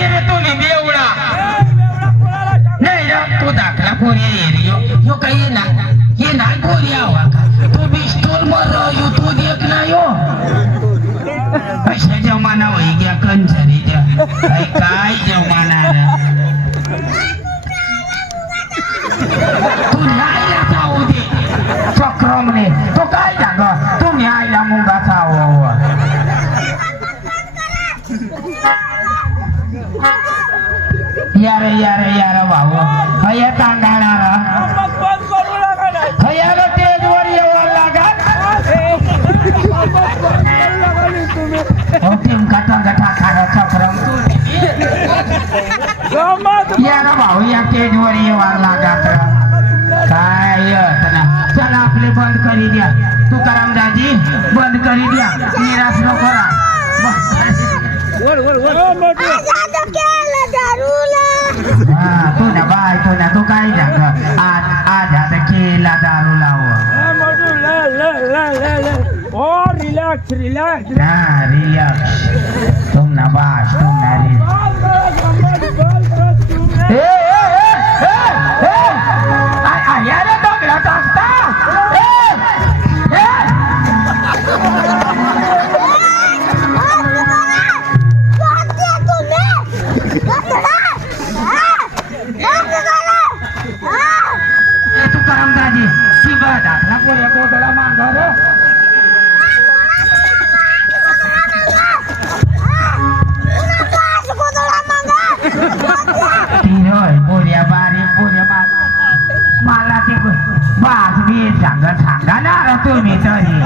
ये रे तुम्ही बेवडा नाही रे तू दाखला कोणी ये यो काही ना ये ना कोणी आवा का तू बिस्टोल मर यो तू देख ना यो अशा जमाना होई गया कंचरीच्या काय जमाना रे तू नाही जाऊ दे चक्रमने तो काय जाग तुम्ही आईला मुंगा चाव यार भाऊ हया तांगाणार हया तेजवर येऊ लागा टीम कटा खारा चक्रम यार भाऊ या तेजवर येऊ लागा काय ना चला आपले बंद करी द्या तुकाराम दाजी बंद करी द्या निराश नको करा तू ना बाय तू ना तू काय जाग आज आता केला दारू लाव रिलॅक्स तुम ना बास तुम ना यार दगडा टाकता तुकाराम दाजी ती बघ दाखला पुऱ्या कोदळा मांगर पुऱ्या बारी पुऱ्या मला ते बास मी सांगा ना तुम्ही तरी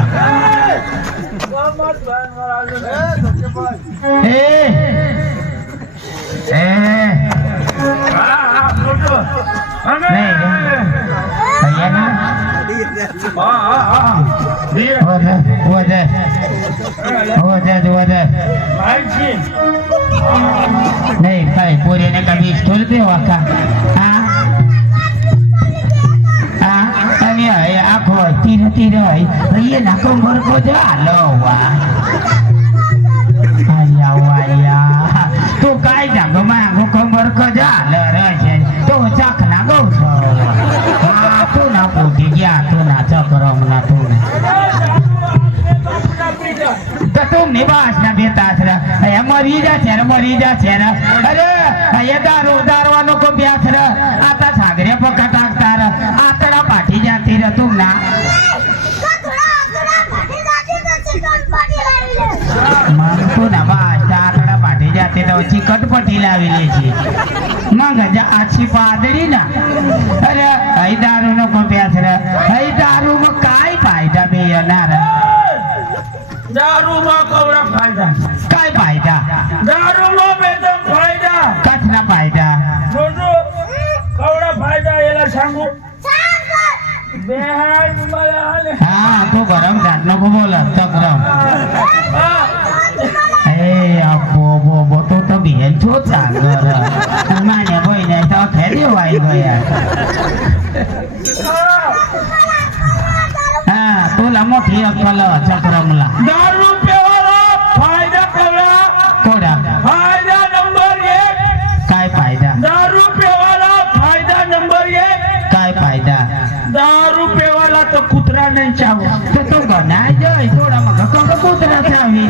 नाही काय पोरीने का वीज ठेवते वाका आणि आखो तीन ये ना कंबर को झालो वा आया तू काय सांग मागो कंबर को झालं रे तो चाकना गो तू ना पोटी घ्या तू ना चक्रम ना तू तर तुम्ही भाषण देतास रे मरीजा छे ना अरे हे दारवा नको ब्यास रे आता सागरे पक्का टाकतार आतडा पाठी जाती रे तुमना मग तू ना भाषा आतडा पाठी जाते तो चिकट पटी लावली मग आजची पादरी ना अरे हई दारू नको ब्यास रे हई दारू मग काय फायदा मी येणार दारू मा कवडा फायदा काय फायदा दारू मा बेदम फायदा कसला फायदा छोटू कवडा फायदा याला सांगू बेहार मला आले हा तू गरम झाड नको बोलत चक्रम बो तो तर भियन छो चांगर माझ्या बहिण्याचा खेळी वाई गया हा तुला मोठी अक्कल चक्रमला दारू पेवाला फायदा कोडा फायदा नंबर 1 काय फायदा दारू पेवाला फायदा नंबर 1 काय फायदा दारू पेवाला तो कुत्रा नाही चावला तो नाही जाय थोडा मग कुत्रा चावी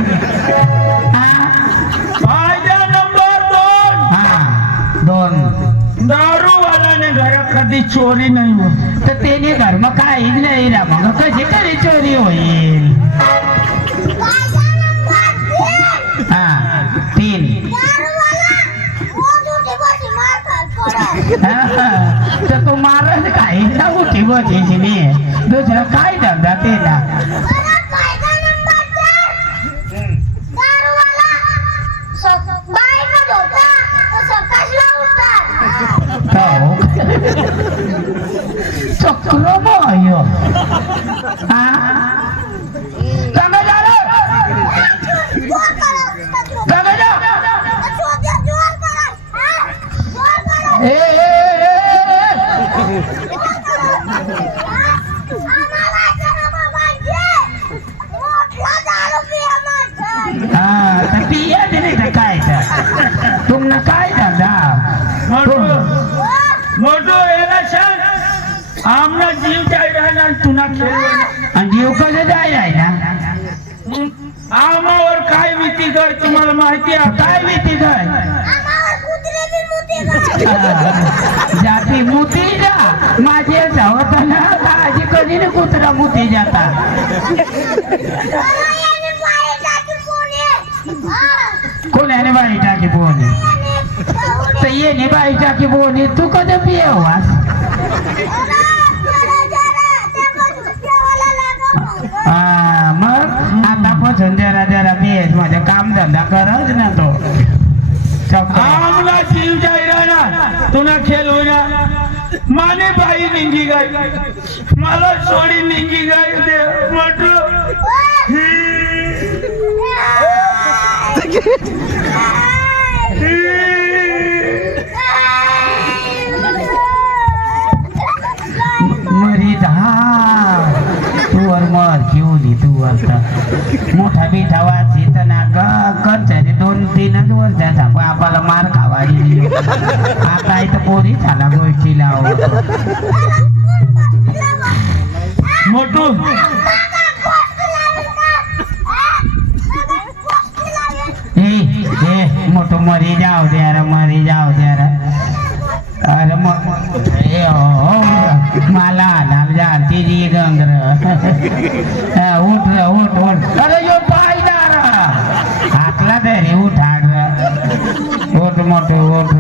फायदा नंबर 2 दारू वाल्याने घरात कधी चोरी नाही होत तर त्याने घर मग काहीच नाही रा मग कशी तरी चोरी होईल 3 तर तू मारत काही ना उठी बसायची मी दुसरं काय धंदा ते ना चक्रम आयो काय तुमनं काय धंदा मोठो याला सांग आमना जीव जाय राहणार तुला खेळ आणि जीव कसं जाय ना आमावर काय भीती कर तुम्हाला माहिती आहे काय भीती काय जाती मुती जा माझे जावताना आजी कधी ना कुत्रा मुती जाता कोणाने बाई टाकी बोनी तर ये ने बाई टाकी बोनी तू कधी पिये वास मग आतापासून जरा जरा पियेस माझं काम धंदा करच ना तो आमला जीव जाय राहणार तुला खेळ होणार माने बाई निंगी गाय मला सोडी निंगी गाय दे म्हटलं मरी दहा तूवर मर घेऊन तू आता मोठा बिठा वाचित ना रे 2-3 वर्षाचा बापाला मार खावाडी आता इथं पोरी झाला गोष्टी लाव मोठू मोठो मरी जाओ दे रे अरे मला नाम जानती जी गंगर उठ अरे यो पायदार हातला दे रे उठ मोठो उठ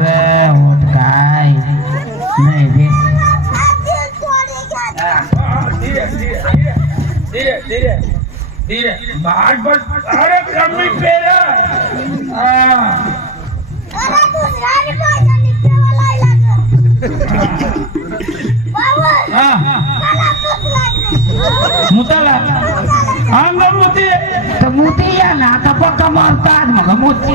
काय नाही धीरे बाहर बस अरे कमी पेरा मुताला अंग मुती तर मुती या ना आता पक्का मारतात मग मुती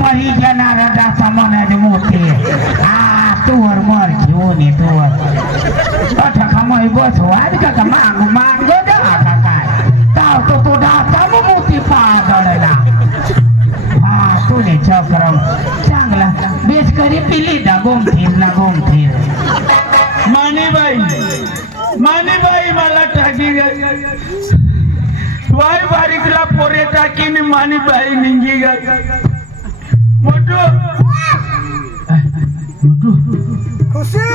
मरी जाणारा दासा म्हणाले मोठे तूवर मर घेऊन ये तूवर खमाई बस वाद का मांग का काय ताव तो दासा मग मोठी पागळला तुने चक्रम चांगला बेस करी पिली ना गोमथीर मानीबाई मला टाकी वाय बारीकला पोरे टाकीने मानीबाई निंगी गई मोटू खुशी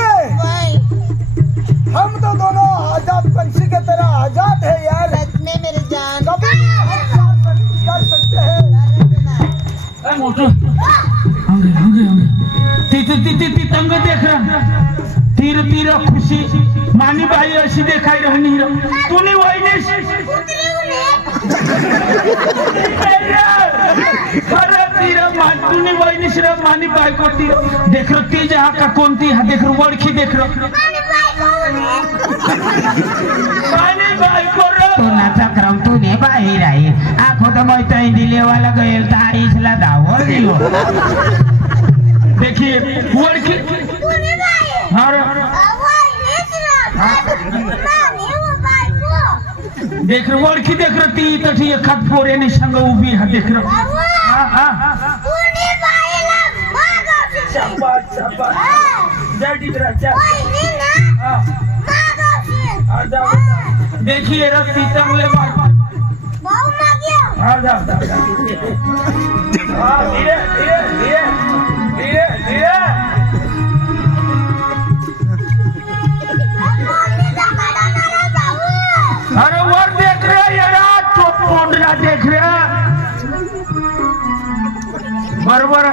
हम तो दोनों आजाद पंछी के तरह आजाद है यार सच में मेरे जान कभी कर सकते हैं मोटू ती तंग देख रहा तीर खुशी मानीबाई अशी देखाई रहनी तूने वही तुम्ही वहिनी मानीबाई को देख रो ती जहा का कोणती हा देख रो वडखी देख रो मानीबाई को तोनाचा क्रम तुने बाहेर आहे आखो तर मैत्रीण दिलेवाला गैल तारीसला धावळ दिलो देखिए वडखी देख रो वडखी देख रो ती तठी एखाद पोरेने संग उभी हा देख रो देखिए रस्ती चांगले धीरे अरे वर देख रहे यार तो पोंडला देख रहे बरोबर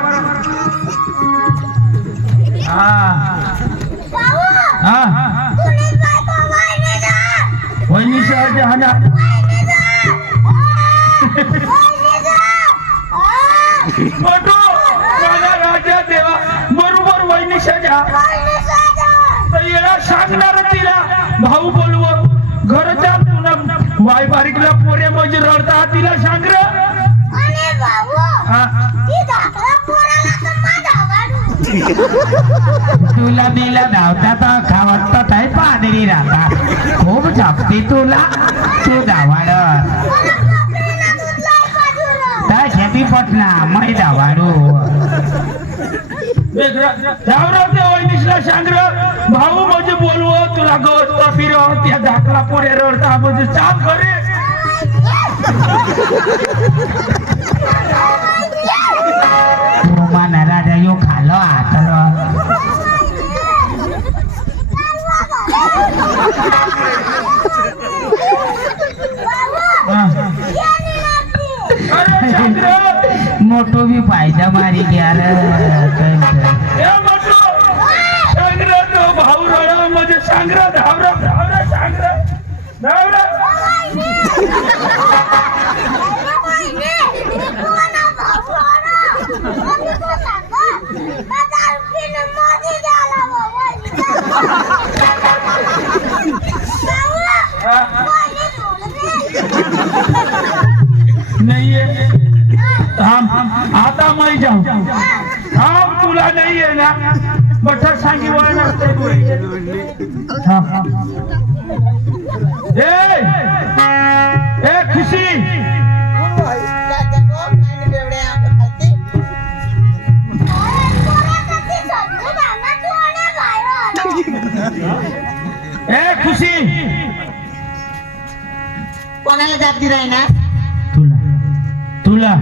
वहिनी सहज हाना मोठो माझा राजा देवा बरोबर वहिनी सजा तर याला सांगणार तिला भाऊ बोलव घरच्या पुन्हा वाय बारीकला पोऱ्या म्हणजे रडता तिला सांग रे तुला बिला धावता तर खावत आहे पादरी राहता खूप जपते तुला तू धावाड काय खेपी पटला मै धावाडू धावराव त्या वहिनीला सांग रे भाऊ म्हणजे बोलव तुला गवत फिरव त्या धाकला पुढे रडता म्हणजे चाल करे माना राजा यो खालो आतलो अरे चंद्र मोटो भी फायदा मारी गया रे ए मोठो सांगरा तो भाऊ रडा म्हणजे सांगरा धावरा धावरा सांगरा धावरा नाहीये आता मैं जाऊ तुला नाही आहे ना बठा सांगी वळणार ए खुशी ए खुशी कोणाला जात दिलाय ना तुला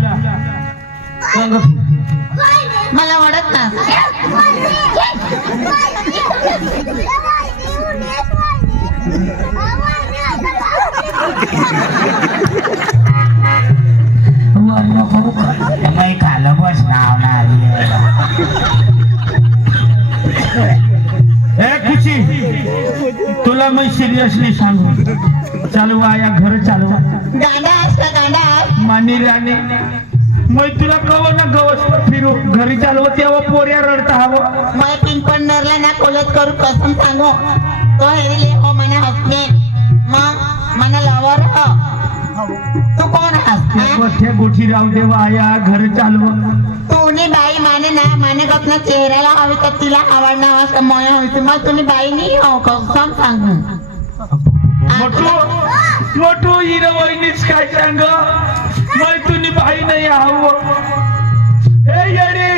मला वाटत ना मैं खालो बस नावणार ए खुशी तुला मैं सिरियसली सांगू चालवा या घर चालवा गांडा आहेस का गांडा आहेस? मानी राणी मैं तुला कव ना गवस फिरू घरी चालव तेव्हा पोऱ्या रडता हवं मैं पिंपळनेरला ना कॉलेज करू कसम सांगू तो हेरिले हो मना हसबेंड मग मना लवर हो तू कोण आहेस गोठ्या गोठी राहू देवा आया घर चालव तूने बाई माने ना माने अपना चेहऱ्याला हवी तर तिला आवडणार असं मय होती मग तुम्ही बाई नाही हो कसम सांगू मोठू मोठू हिरो वहिनीच काय सांग मैं तुनी बाई नाही हवं हे येडी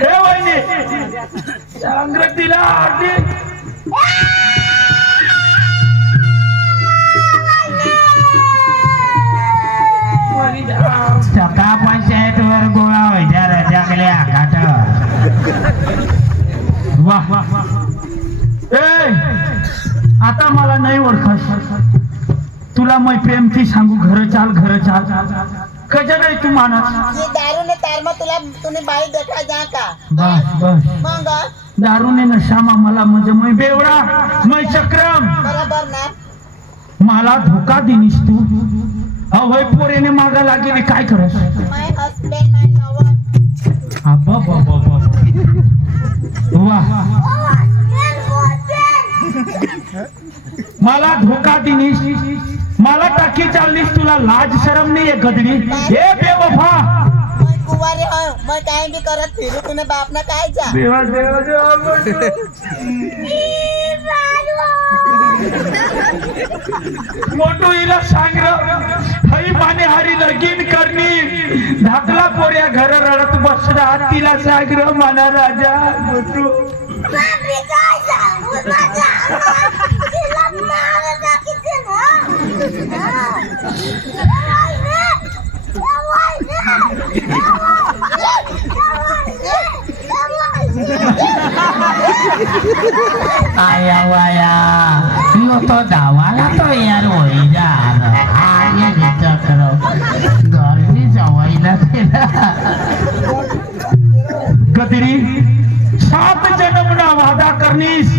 हे वहिनी सांग तिला आधी सका पंचायत वर गोळा व्हायच्या रजाकल्या काट वाह ए आता मला नाही ओळखत तुला मैं प्रेमची सांगू घर चाल कशा नाही तू मानस ये दारू ने तार में तुला तूने बाई देखा जा का बस बस मग दारूने नशामा मला म्हणजे मैं बेवडा मैं चक्रम बरोबर ना मला धोका दिनीस तू अवय पोरेने मागा लागेली काय करस माय हस्बंड माय लवर अब्बा बाबा वाह मला धोका दिनीस मला टाकी चाललीस तुला लाज शरम नाही आहे गदडी ए बेवफा मैं कुवारी हो मैं काय भी करत फिरू तूने बाप ना काय जा देवा देवा देवा मोठू हिला सांग हई माने हरी लगीन करणी धाकला पोऱ्या घर रडत बसला तिला सांग माना राजा मोठू आया वाया यो तो धावाला तो यार होई जा आगे चक्र गर्मी जवायला गदरी 7 जन्मना वादा करनीस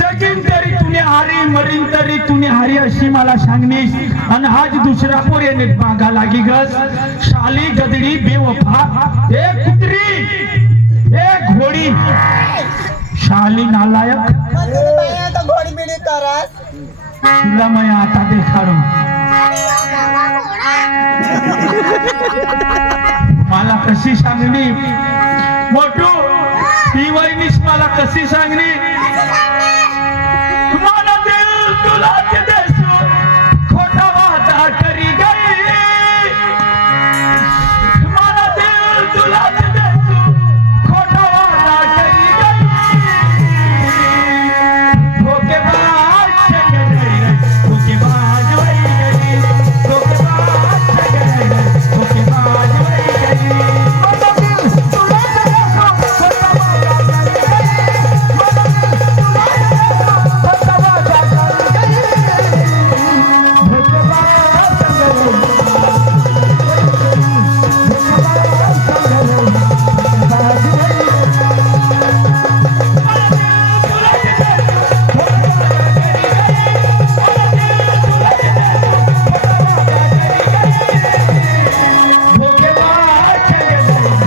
जगीन तरी तुने हारी मरीन तरी तुने हारी अशी मला सांगनीस आणि आज दुसरा पोरेने मागा लागी गस शाली गदडी बेवफा ए कुत्री ए घोडी शाली नालायक मग तूने बाई हो तो घोडी बिडी करस तुला मैं आता देखाडू मला कशी सांगणी मोठू ही वहिनीस मला कशी सांगणी मला दिल तुला देसू खोटा वादा करी गई मला दिल तुला देसू खोटा वादा करी गई धोखेबाज चले गई धोखेबाज वही गई धोखेबाज चले गई धोखेबाज वही गई मला दिल तुला देसू खोटा वादा करी गई खोटा वादा करी गई धोखेबाज चले गई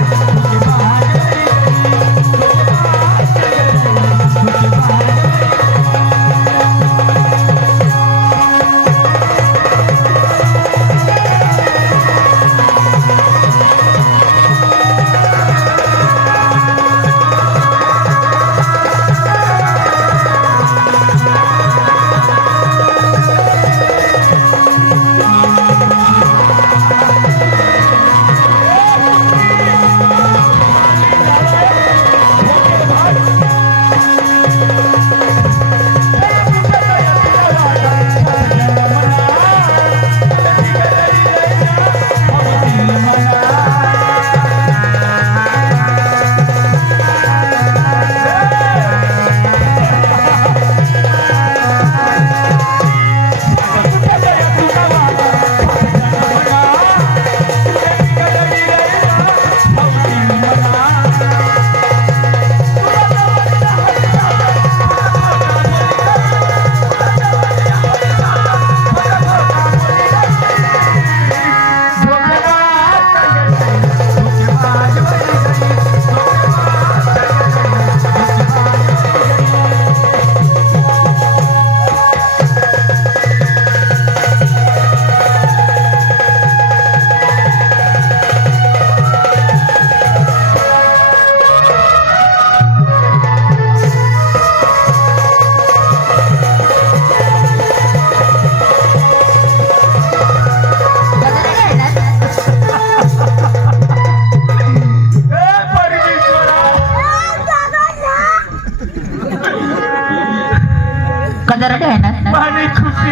पाणी खुशी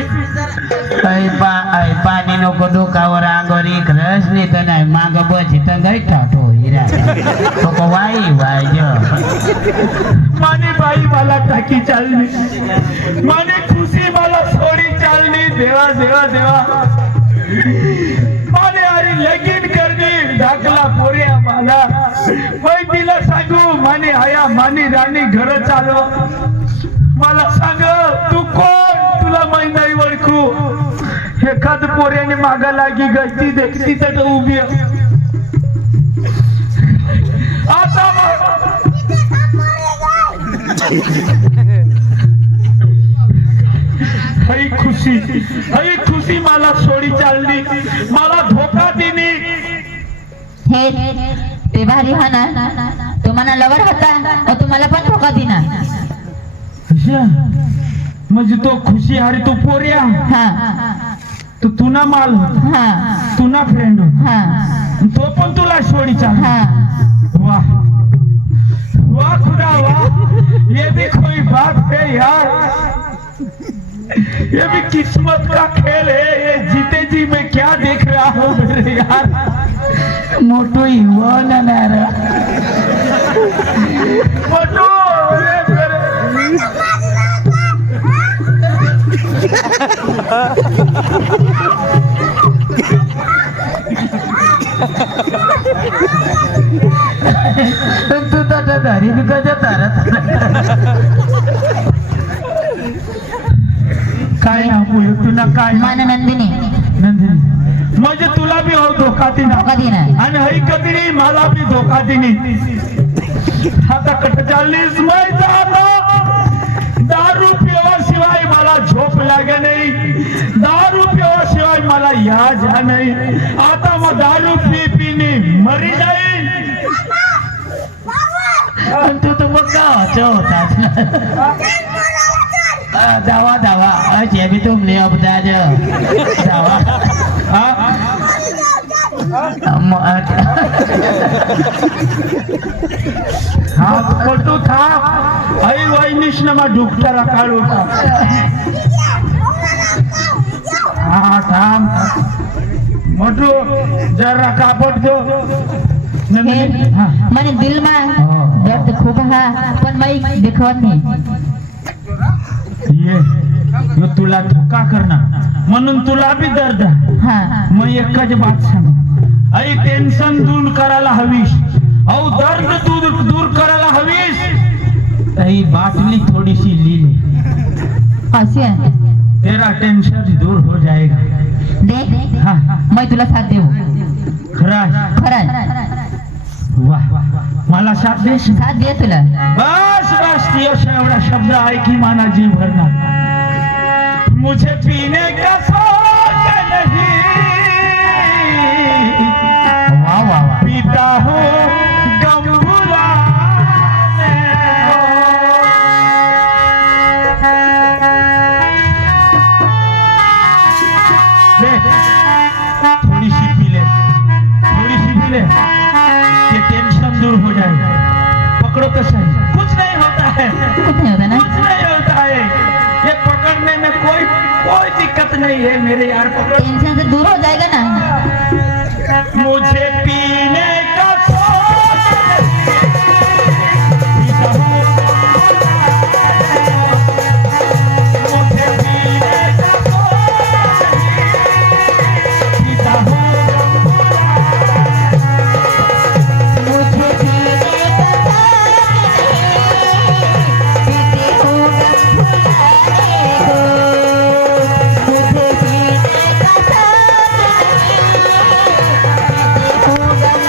पाणी नको डोकावर अंगावर एक रस नाही तर नाही माग बस इथं गई ठाठो हिरा तो वाई वाई माने बाई मला टाकी चालली माने खुशी मला सोडी चालली देवा देवा देवा माने अरे लगीन करणे ढाकला पोऱ्या मला वै तिला सांगू माने आया माने राणी घर चालव मला सांग तू कोण तुला माहिती नाही ओळखू एखाद पोऱ्याने मागा लागी गती देखती तर उभी आहे. आता हई खुशी मला सोडी चालली मला धोका दिली हे ते भारी हा ना तुम्हाला लवर होता तुम्हाला पण धोका दिना म्हणजे तो खुशी अरे तो पोऱ्या हा तो तुना माल हा तुना फ्रेंड हा तो पण तुला सोडी चाल हा वाह वाह खुदा वाह ये भी कोई बात है यार ये भी किस्मत का खेल है ये जीते जी मैं क्या देख रहा हूँ मेरे यार मोठू हिवो नार मोटू ये मेरे तू तर घरी बिकायच्या तारात काय ना बोलू तुला काय मान नंदिनी नंदिनी म्हणजे तुला बी हो धोका दिला धोका दिना आणि हई कधी मला बी धोका दिली आता कट चाललीस मैं जातो दारू पिवा शिवाय मला झोप लागे नाही दारू पिवाशिवाय मला या जा नाही आता मग दारू पी पीने मरी जाईल पण तू मग गावाचा होतास जावा जावा असे बी तुमने अपदाज जावा हा पटू था आई वैनिश नमा ढुकटारा काढू हा थांब मोठू जरा कापड दो મને દિલમાં દર્દ ખૂબ હા પણ मैं देखवत नहीं ये तुला धोका करणार म्हणून तुला बी दर्द आहे. हाँ मग एकच बात सांग आई टेन्शन दूर करायला हवीस अहो दर्द दूर करायला हवीस ही बाटली थोडीशी लीली ऐसे है तेरा टेंशन दूर हो जाएगा देख हाँ मैं तुला साथ देऊ खरा खरंच वाह मला साथ देश साथ दे तुला बस बस एवढा शब्द ऐकी माना जी भरना मुझे पीने का शौक नहीं वाह वाह वाह पीता हूँ गम भुलाने ले, थोड़ी सी पी ले ये टेंशन दूर हो जाएगा पकड़ो तो सही कुछ नहीं होता है कुछ नहीं होता ना कुछ नहीं होता है ये पकड़ने में कोई दिक्कत नहीं है मेरे यार पकड़ टेंशन से दूर हो जाएगा ना मुझे पीने का शौक पीता हूँ मुझे पीने का शौक पीता हूँ मुझे पीने का पीते हो भुलाने को मुझे पीने का पीते हो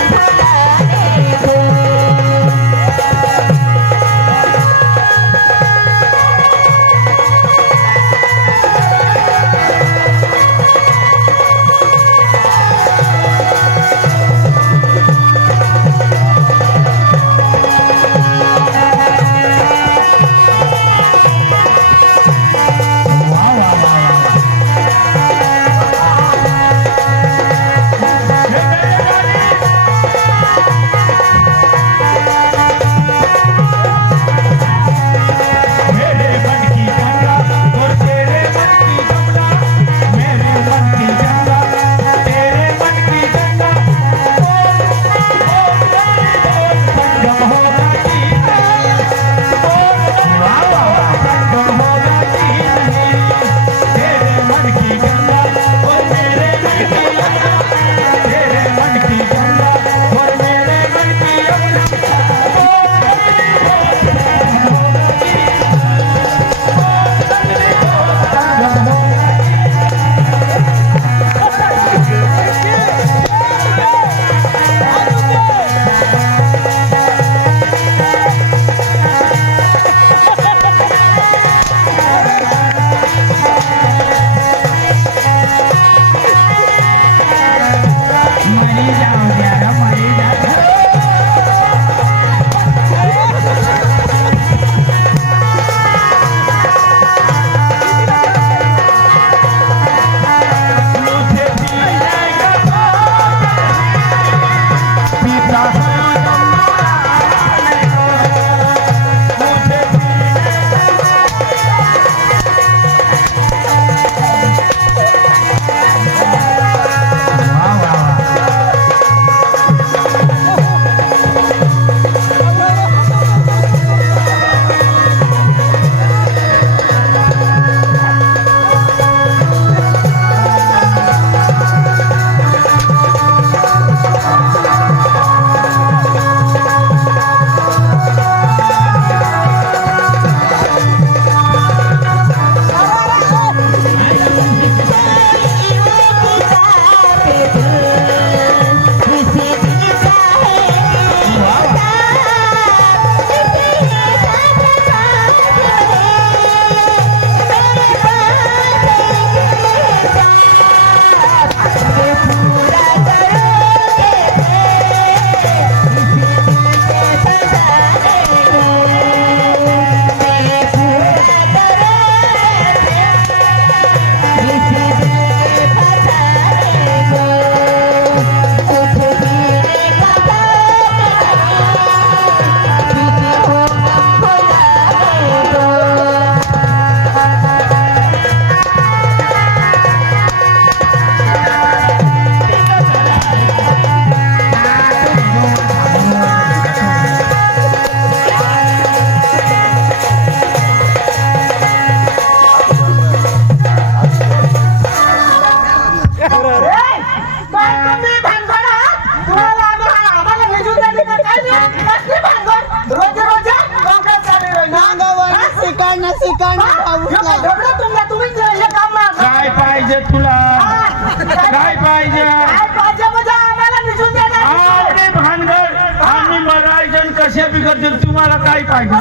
करते तुम्हाला काय पाहिजे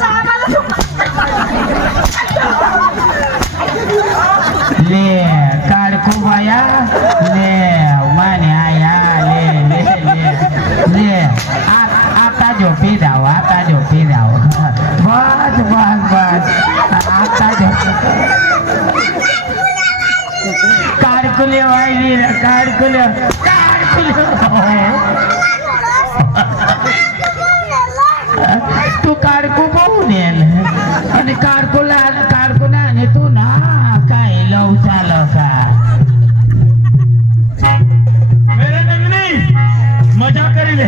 ले काढको बाया ले माने आया ले ले ले ले आता झोपी जाओ आता झोपी जाओ बस बस बस आता काढकुले वाहिली काढकुले तू काढको पाहून येल आणि काढकोला काढको ना आणि तू ना काय लव चाल का मेरे नंदिनी मजा करी ले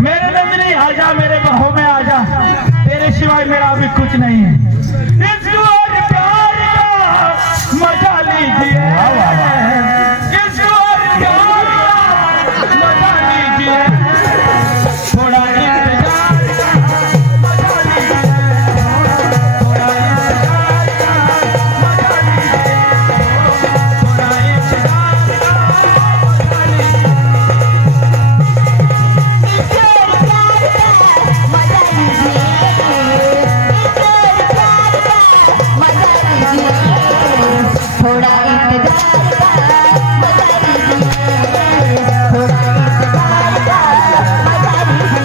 मेरे नंदिनी आजा मेरे बाहों में आजा तेरे सिवाय मेरा अभी कुछ नहीं है इस और प्यार का मजा लीजिए इस और प्यार का मजा लीजिए थोड़ा इंतजार का मजा लीजिए थोड़ा इंतजार का मजा लीजिए थोड़ा इंतजार का मजा लीजिए थोड़ा इंतजार का मजा लीजिए थोड़ा इंतजार का मजा लीजिए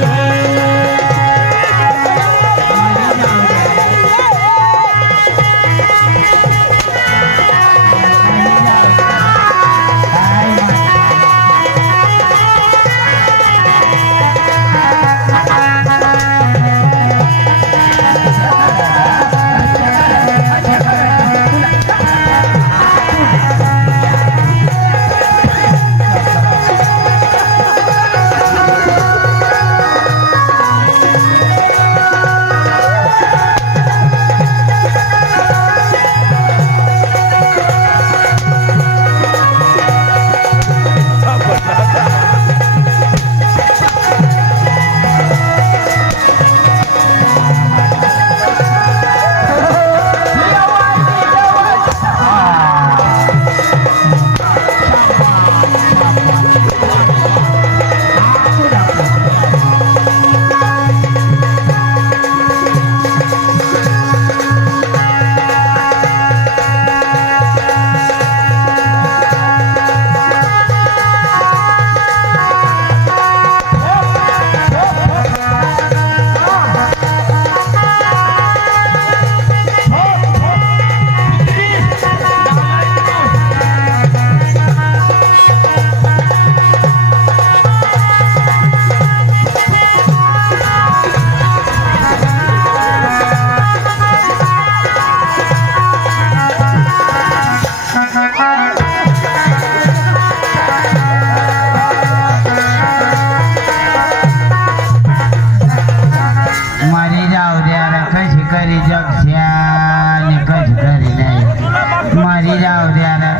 मारी जाऊ द्या रे, कशी करी जगश्याने कशी करी नाही मारी जाऊ द्या रे,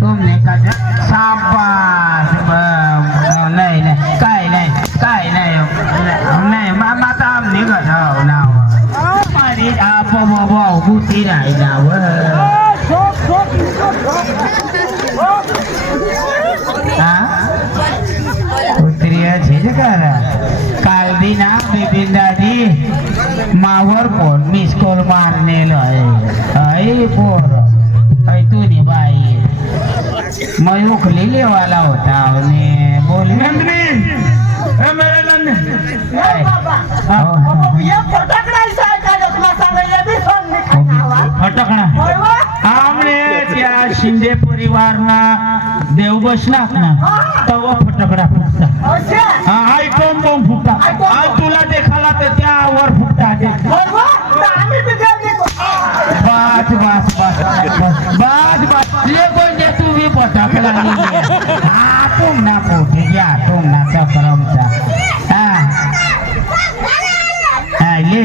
तुमने का शाबास नाही नाही काय नाही काय नाही नाही माता आमने घटाव नाव मारी आप भाऊ गुती नाही नाव उतरी છે करा काल दी ना बिपिन दादी मावर फोन मिस कॉल मारनेलो आहे पोर तू नी बाई मैं उखलेले वाला होता आणि बोल नंदिनी ए मेरे नंदिनी फटकणा आमने त्या शिंदे परिवारना देव बसलात ना तवा फटकडा फुटता हा आयटम बॉम्ब फुटता आज तुला देखाला तर त्यावर फुटता बस बस बस बस बस ले म्हणजे तुम्ही फटाकला हा तुम ना पोटे घ्या तुम ना चक्रमचा हा ले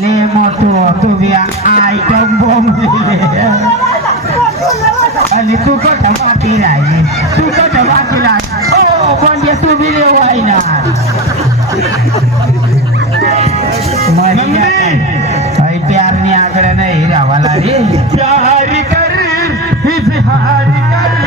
ले मोठो तुम्ही आयटम बॉम्ब आणि तू कठं बाकी राहिली तू कठं बाकी राहिली हो म्हणजे तुम्ही रेवाय ना प्यार ने आगरा नहीं रावाला रे प्यार कर इजहार कर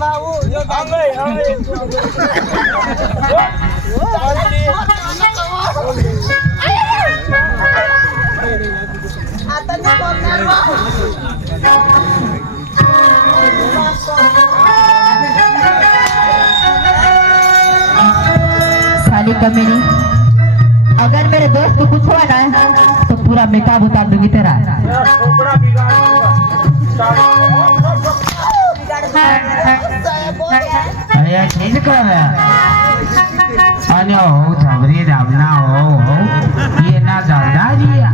भाऊ यो आता ते बोलणार बा. साली कमीनी, अगर मेरे दोस्त को कुछ हुआ ना तो पूरा मेकअप उतार दूंगी तेरा. खोपड़ा बिगाड़ दूंगा. अरे चीज कर अरे हो छबरी रामना हो ये ना दादा जिया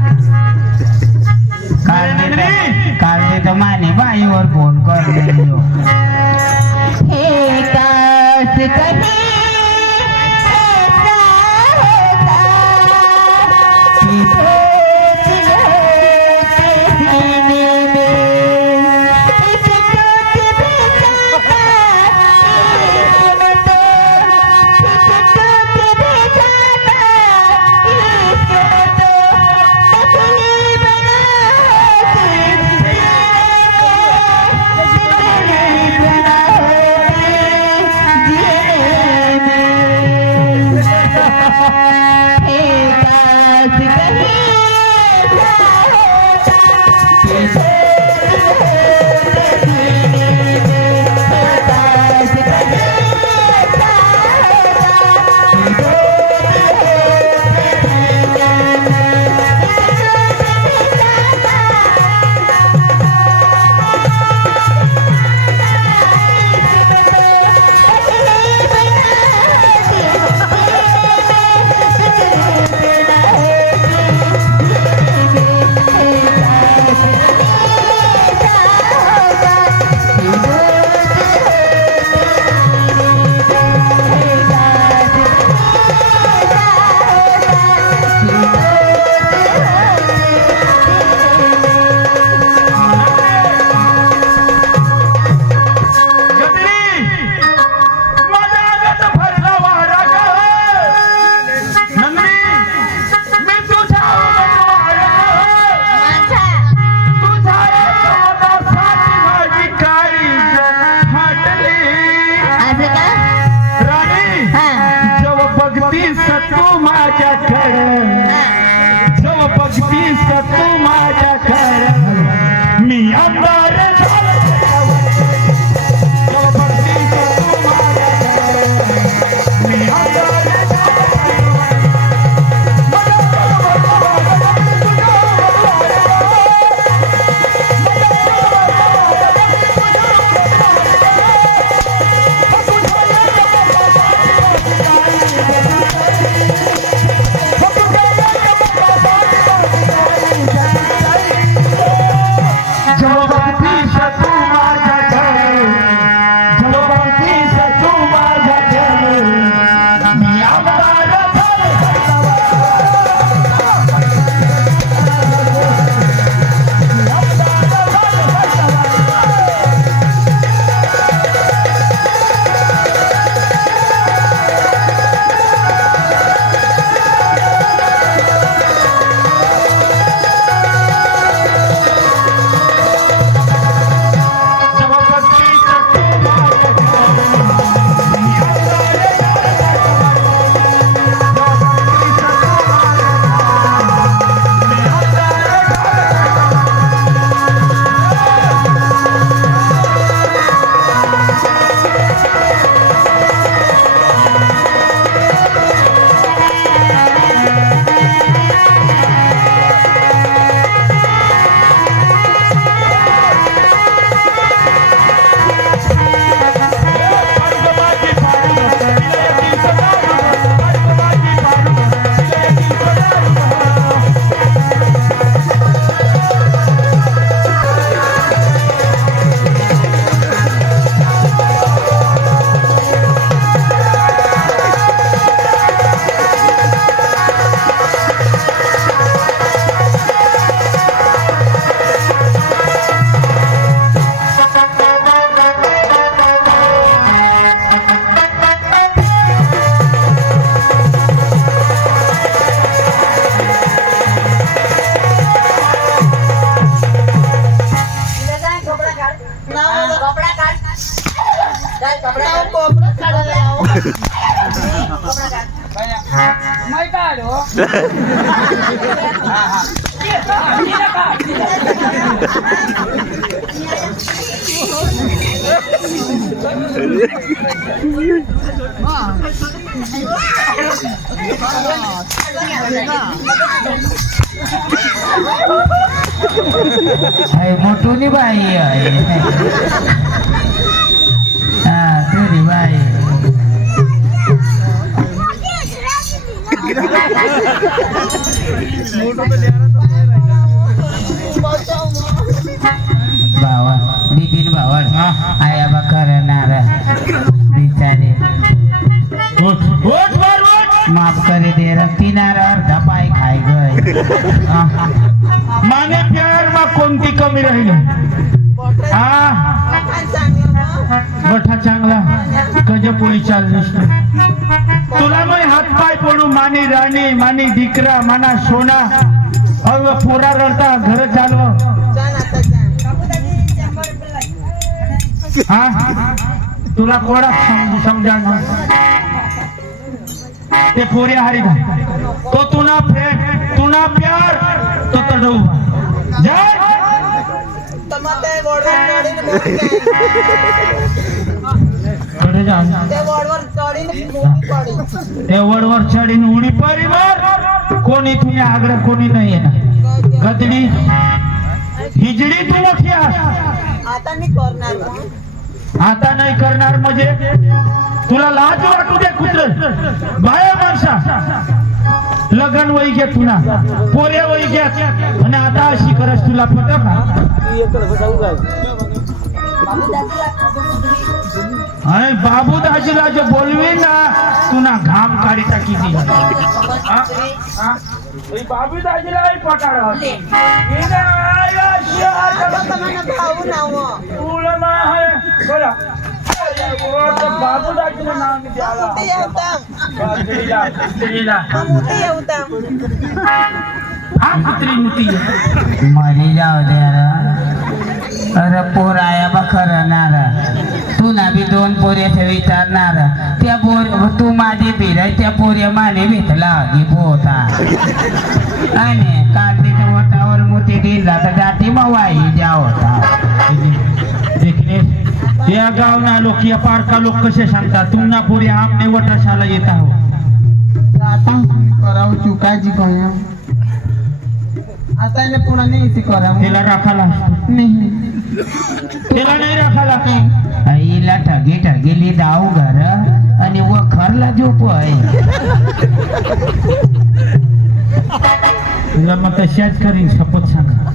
काल दे तो मानी भाई और फोन कर रही हो. हे काश कहीं काय कपडा कोपरा काढायला लावू. नाही काय आलो मोठूनी बाई आहे हा तुझी बाई भावा बिपिन भावा आया बा करणार बिचारे माफ करे दे रक्तीनार अर्धा पाय खाय गय माने प्यार मा कोणती कमी राहिली मोठा चांगला गजपोळी चालली तुला मग हात पाय पडू मानी राणी मानी दिकरा माना सोना अव पोरा रडता घर चालव हा तुला कोणा समजा ना ते पोरे हारी तो तुना फ्रेंड तुना प्यार तो तडू जय कडे जा ते वडवर चढीन उडी परिवार कोणी तुम्ही आग्रह कोणी नाही येणार गदडी हिजडी तू नक्की आता मी करणार आता नाही करणार म्हणजे तुला लाज वाटू दे कुत्र बाया माणसा लगन वही घे तुला पोरे वही घ्या आणि आता अशी करस तुला पट अरे बाबू दाजीला जे बोलवी ना तुला घाम काढी टाकी बाबू दाजीला पटाळ भाऊ नाव तुला ना आहे बोला बाबू दाजीला नाव मी द्याला हा कुत्री मुती मरी जाऊ दे अरे पोर आया बा करणार तू ना बी दोन पोऱ्याचे विचारणार त्या पोर तू माझी भिराय त्या पोऱ्या माने भेटला गी पोता आणि काढलीच्या वटावर मोठी दिला तर जाती मग वाई जा होता देखणे या गावना लोक या पारका लोक कसे सांगतात तुम्हाला पोरी आमने वटशाला येत आहो आता करावं चुकायची कळलं आता इने पुन्हा नाही ती करावं तिला राखाला नाही तिला नाही राखाला आईला ठगी ठगेली दाऊ घर आणि वखरला झोप आहे तुला मग तशाच करीन शपथ सांगा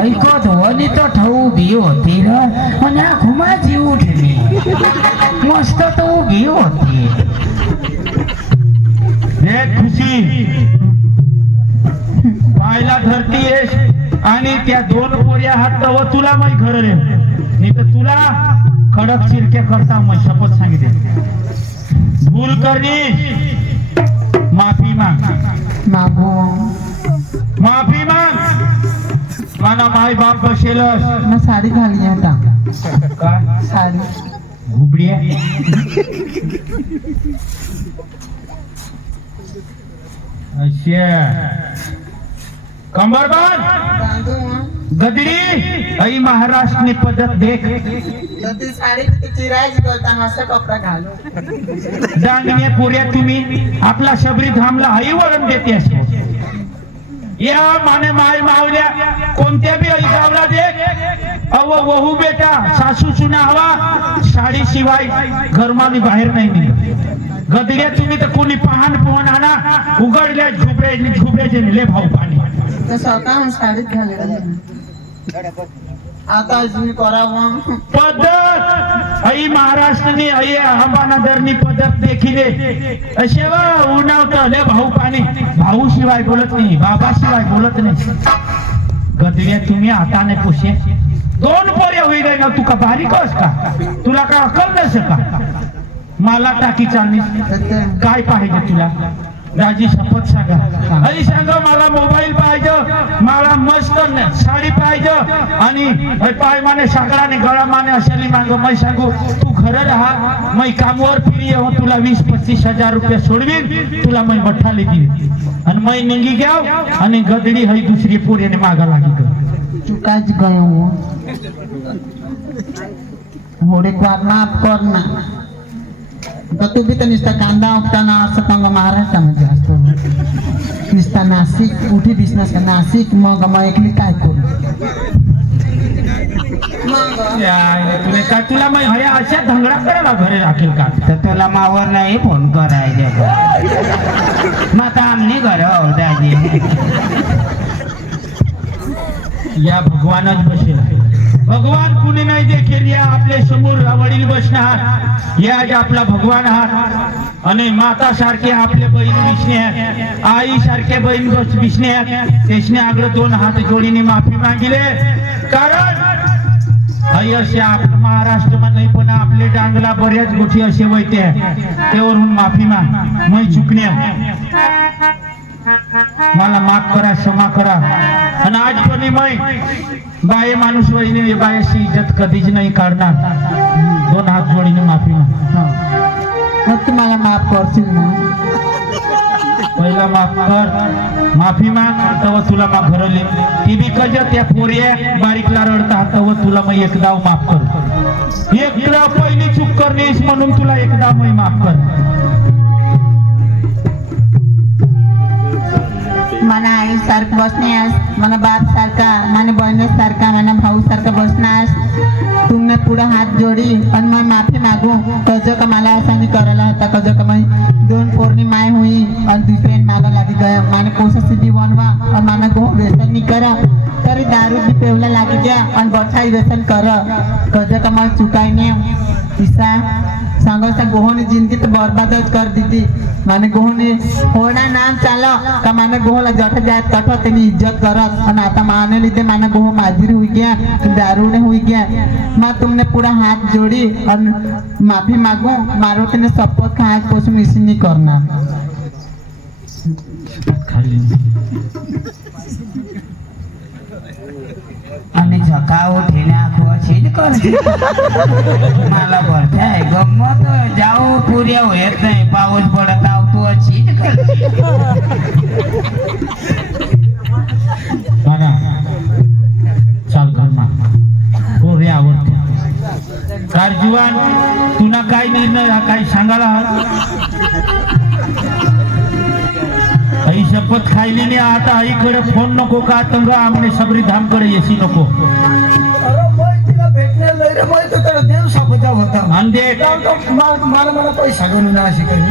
ऐकत होनी तो ठेवू उभी होती र आणि आखू माझी उठली मस्त तो उभी होती हे खुशी पायला धरती येस आणि त्या दोन पोऱ्या हात व तुला माही घर रे नाही तर तुला कडक चिरक्या करता मग शपथ सांगितले भूल करणी माफी माग मागो माफी माग मला माय बाप बसेलस ना साडी घाली आता काय साडी घुबड्या कंबर बांध गदडी आई महाराष्ट्र ने पद्धत देख तर ती साडी चिरायची करताना असं कपडा घालू दांडगे पुऱ्या तुम्ही आपला शबरी धामला आई वळण देते असो या माने माय मावल्या कोणत्या बी आई गावला देख अव वहू बेटा सासू सुना हवा साडी शिवाय घरमानी बाहेर नाही निघत गदड्या तुम्ही तर कोणी पहाण पोहण आणा उघडल्या झुबऱ्याचे नेले भाऊ पाणी तर स्वतः साडीत घालेलं आता अजून करावं पद्धत आई महाराष्ट्रनी आई अहमानगरनी पद्धत देखील असे उन्हावत भाऊ पाणी भाऊ शिवाय बोलत नाही बाबा शिवाय बोलत नाही गदड्या तुम्ही हाताने पुशे दोन पोऱ्या होईल ना तू का बारीक आहेस का तुला काय अकल नसे का मला टाकी चाललीस काय पाहिजे तुला राजी शपथ सांगा आई सांगा मला मोबाईल पाहिजे मला मस्त पण साडी पाहिजे आणि पाय माने सागराने गळा माने अशाली माग मै सांगू तू घर राहा मै कामावर फिरी येऊ तुला 20-25 हजार रुपये सोडवीन तुला मै बठाली देईन आणि मै निंगी घ्याव आणि गदडी हई दुसरी पोरीने मागा लागी कर चुकाच गयो होडे को माफ कर ना तो तू भी तो निस्ता कांदा उपटाना असं पंग महाराष्ट्रामध्ये असतो निस्ता नाशिक उठी बिझनेस नाशिक मग मग एकली काय करू तुला काय तुला मै हया अशा धंगडा करायला घरे राखेल का तर तुला मावर नाही फोन करायचे मग आता आमनी घर हो दाजी या भगवानच बसेल भगवान कुणी नाही देखील या आपल्या समोर वडील बसणार या आज आपला भगवान आहात आणि माता सारखे आपले बहीण विष्णे आहेत आई सारखे बहीण विष्णे आहेत त्याने आग्र 2 हात जोडीने माफी मागिले कारण आई असे आपल्या महाराष्ट्रामध्ये पण आपले डांगला बऱ्याच गोष्टी असे वैते त्यावरून माफी माग मै चुकणे मला माफ करा क्षमा करा आणि आज पण मै बाये माणूस वहिनी बायाची इज्जत कधीच नाही काढणार 2 हात जोडीने माफी माग मग तुम्हाला माफ करशील ना पहिला माफ कर माफी माग तव तुला मा घरले ती बी कज त्या पोऱ्या बारीकला रडता तव तुला मग एकदा माफ कर एकदा पहिली चूक करणेस म्हणून तुला एकदा मी माफ कर मना आई सारखं बसण्यास मना बाप सारखा मना बहिणी सारखा मना भाऊ सारखा बसण्यास तुमने पुढे हात जोडी आणि मग माफी मागू कज का मला असा मी करायला होता कज का मग 2 पोरनी माय हुई आणि दुसरे मागा लागी गया माने कोसा सिद्धी बनवा और माना गो व्यसन नहीं करा तरी दारू भी पेवला लागी गया और बठाई व्यसन कर कज का मग चुकाई नहीं ईसा सांगो सा गोहोनी जिंदगी तो बर्बाद कर दी माने गोहोनी होना नाम चालो का माने गोहला जट जात कठो तेनी इज्जत करत और आता माने लीधे माने गोहो माजिर हुई गया दारू ने हुई गया मां तुमने पूरा हाथ जोड़ी और माफी मांगो मारो तेने शपथ का आज पोसुन इसी नहीं करना आणि झका उठीने आखो अशीच करते मला भरते आहे गमत जाऊ पुऱ्या होत नाही पाऊस पडत आव तू अशीच करते चाल घरमा पोरे आवडते कारजीवान तुला काय निर्णय हा काय सांगायला आई शपथ खायली नाही आता आईकडे फोन नको का तंग आमने सबरी धामकडे येशी नको अरे मैं तिला भेटण्याला नाही रे मैं तो त्याला देव सापडा होता अंधे मला पैसा घेऊन ना अशी काही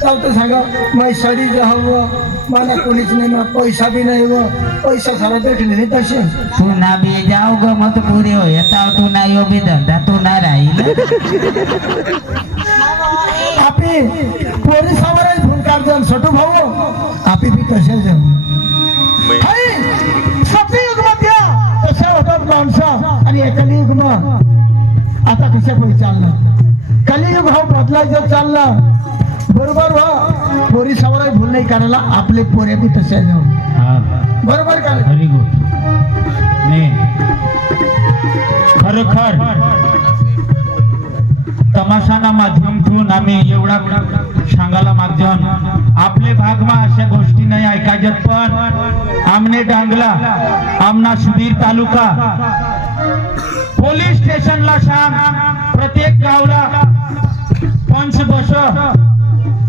चालतं सांगा मैं साडी हवं मला कोणीच नाही ना पैसा बी नाही व पैसा सारा भेटले नाही तसे तू ना बी जाऊ गमत पुरे हो येता तू ना यो बी धंदा तू ना राहील आपी पोरी सावर फोन काढतो छोटू भाऊ आपी बी तसे जाऊ सती युगमात या तशा होतात माणसं आणि एकाली युगमा आता कशा पैसे चाललं कलियुग भाऊ बदलायचं चाललं बरोबर वा पोरी सावर भूल नाही काढायला आपले पोरे बी तसे जाऊ बरोबर का व्हेरी गुड ने खरोखर तमाशाना माध्यमातून आम्ही एवढा सांगायला मागजन आपले भागमा अशा गोष्टी नाही ऐकायच्यात पण आमने डांगला आमना सुधीर तालुका पोलीस स्टेशनला सांग प्रत्येक गावला पंच बस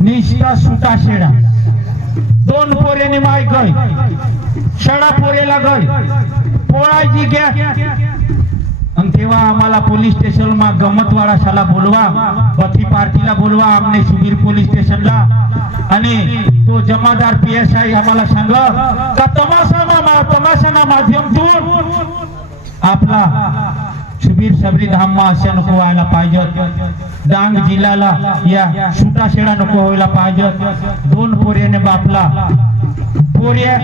निष्ठा सुटा शेडा 2 पोरेने माय गय शडा पोरेला गय पोळायची गॅस आणि तेव्हा आम्हाला पोलीस स्टेशन मा गमतवाडा शाला बोलवा बथी पार्टीला बोलवा आमने सुबीर पोलीस स्टेशनला आणि तो जमादार PSI आम्हाला सांग का तमाशाना माध्यमातून आपला सुबीर सबरी धाम अशा नको व्हायला पाहिजे डांग जिल्ह्याला या सुटा शेडा नको व्हायला पाहिजे 2 पोरेने बापला पोऱ्या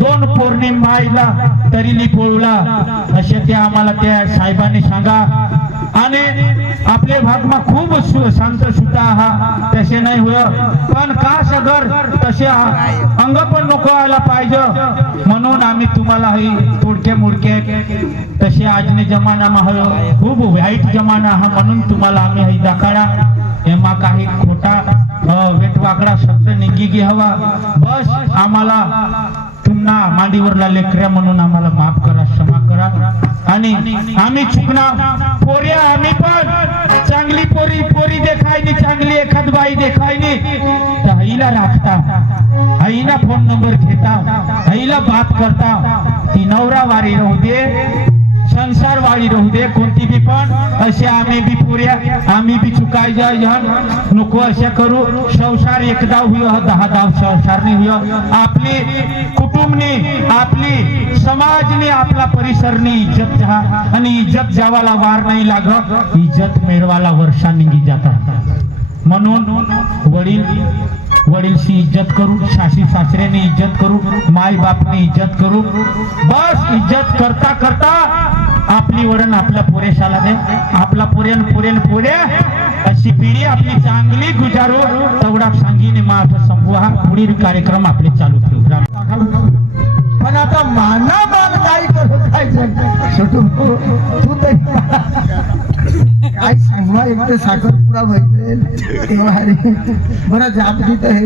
2 पोरने मायला तरीनी पोळला असे ते आम्हाला त्या साहेबांनी सांगा आणि आपले भागमा खूप शांत सुद्धा आहा तसे नाही होय पण का सगर तसे अंग पण नको आला पाहिजे म्हणून आम्ही तुम्हाला ही थोडके मुडके तसे आजने जमाना मा खूप वाईट जमाना हा म्हणून तुम्हाला आम्ही ही दाखडा एमा काही खोटा वेटवाकडा शब्द निघी की हवा बस आम्हाला तुम्हा मांडीवरला लेकऱ्या म्हणून आम्हाला माफ करा क्षमा करा आणि आम्ही चुकणार पोऱ्या आम्ही पण चांगली पोरी देखायनी चांगली एखाद बाई देखायनी तर आईला राखता आईला फोन नंबर घेता आईला बात करता ती नवरा वारी राहू दे संसार वाळी राहू दे कोणती बी पण असे आम्ही बी पुऱ्या आम्ही बी चुकाय जाय नको अशा करू संसार एकदा हुय 10 संसार नाही हुय आपली कुटुंबनी आपली समाजने आपला परिसरनी इज्जत जा आणि इज्जत जावाला वार नाही लाग इज्जत मिळवाला वर्षा निघी जातात म्हणून वडीलशी इज्जत करू सासी सासऱ्याने इज्जत करू माई बापने इज्जत करू बस इज्जत करता करता आपली वडण आपल्या पोरेशाला दे आपला पोऱ्या अशी पिढी आपली चांगली गुजारू तेवढा सांगीने माफ संपवा हा पुढील कार्यक्रम आपले चालू ठेवू पण आता माना मान काय करू काय छोटू तू तर काय सांगवा एक साखरपुडा भरेल तेव्हा अरे बरा जाप देत आहे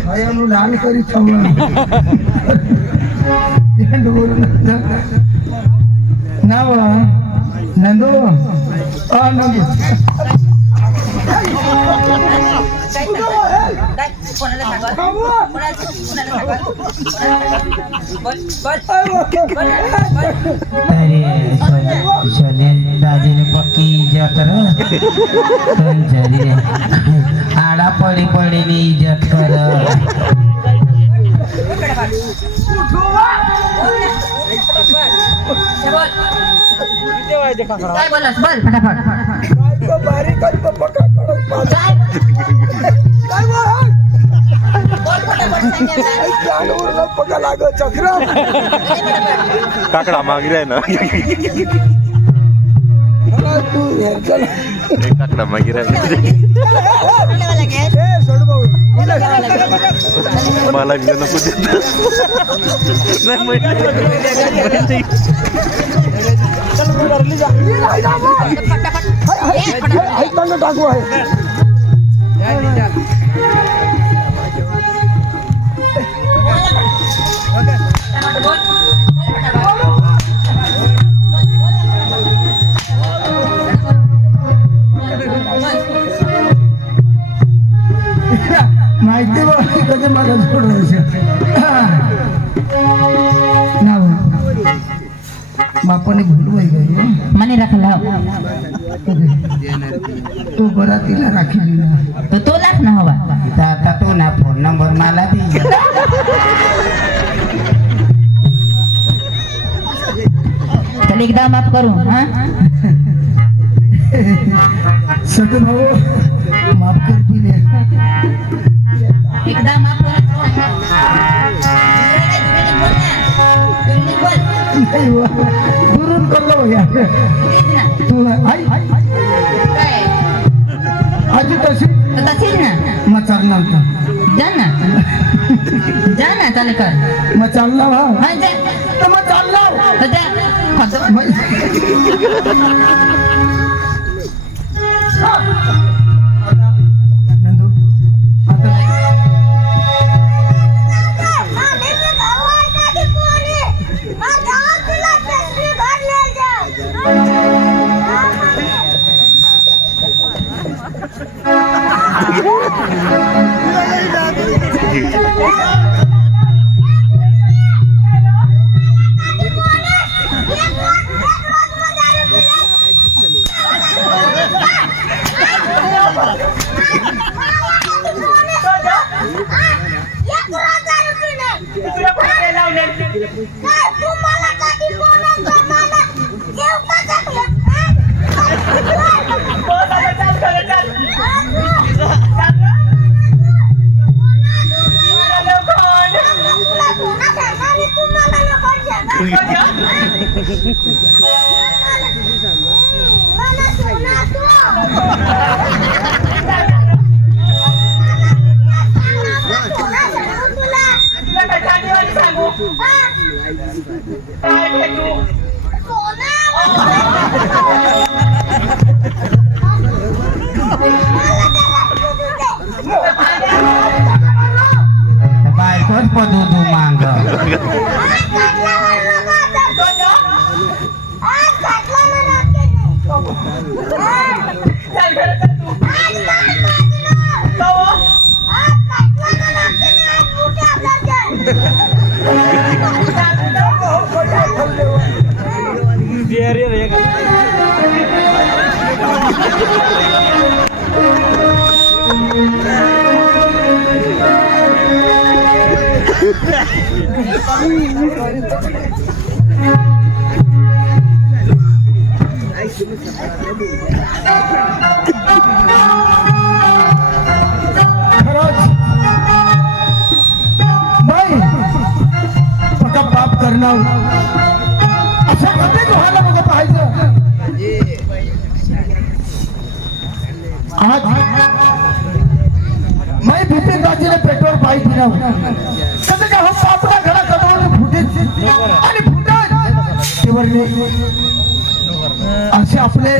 खयानु लाल करी छवळा नाव नंदू नंदू दादीने पक्की इज्जत रे आडा पडीने इज्जत कर काय बोलस बोल फटाफट काकडा मागे ना काकडा मागे मला नको टाकू आहे माहिती कधी मला नाव बापाने भूलू आहे मने रखला तो बरा तिला राखील तो तोलाच ना हवा आता तो ना फोन नंबर मला दे चल एकदा माफ करू हा सट भाऊ माफ कर तुले एकदा माफ कर दुरून करलो यार तुला आई आजी तशी तशीच ना मग चालला होता जा ना चाले कर मग चालला हा हा जा तर मग चालला नंदू आता Mana काय घे तू बायकोच पदू तू मांग चल घरात चल तू कवा? खरंच बाई बघा बाप करणं असं कधी व्हायला बघा पाहिजे आज मैं बिपिन राजेने पेट्रोल पाहिजे ना कसं काय हो बापला घरा कदवून फुटे आणि फुटे असे आपले